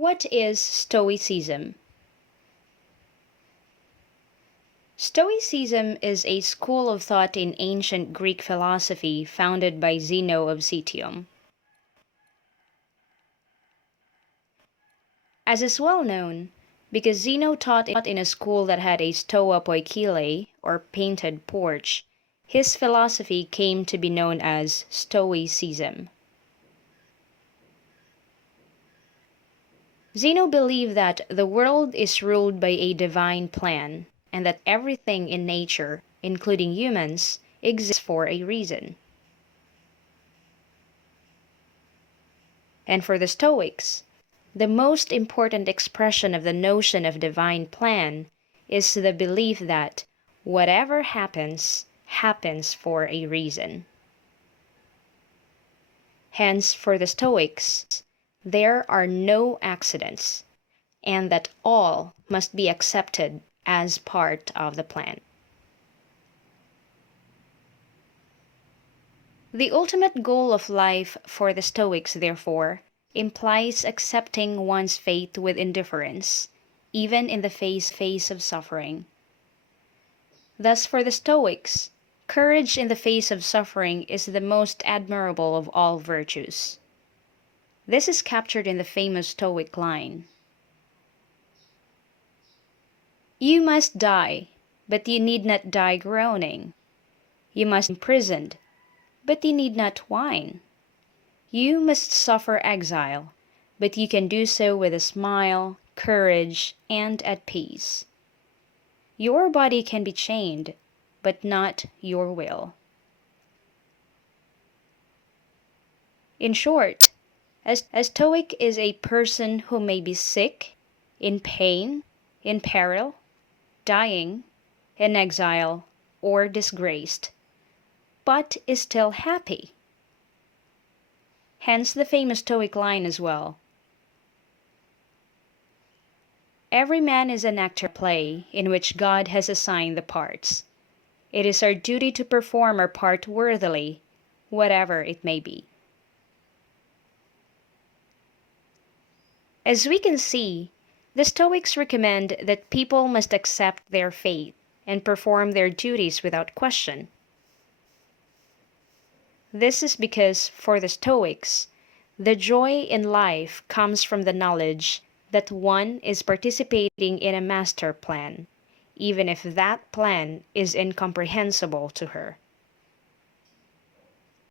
What is Stoicism? Stoicism is a school of thought in ancient Greek philosophy founded by Zeno of Citium. As is well known, because Zeno taught in a school that had a stoa poikile, or painted porch, his philosophy came to be known as Stoicism. Zeno believed that the world is ruled by a divine plan, and that everything in nature, including humans, exists for a reason. And for the Stoics, the most important expression of the notion of divine plan is the belief that whatever happens, happens for a reason. Hence, for the Stoics, there are no accidents, and that all must be accepted as part of the plan. The ultimate goal of life for the Stoics, therefore, implies accepting one's fate with indifference, even in the face of suffering. Thus, for the Stoics, courage in the face of suffering is the most admirable of all virtues. This is captured in the famous Stoic line: "You must die, but you need not die groaning. You must be imprisoned, but you need not whine. You must suffer exile, but you can do so with a smile, courage, and at peace. Your body can be chained, but not your will." In short, a Stoic is a person who may be sick, in pain, in peril, dying, in exile, or disgraced, but is still happy. Hence the famous Stoic line as well: "Every man is an actor in a play in which God has assigned the parts. It is our duty to perform our part worthily, whatever it may be." As we can see, the Stoics recommend that people must accept their fate and perform their duties without question. This is because, for the Stoics, the joy in life comes from the knowledge that one is participating in a master plan, even if that plan is incomprehensible to her.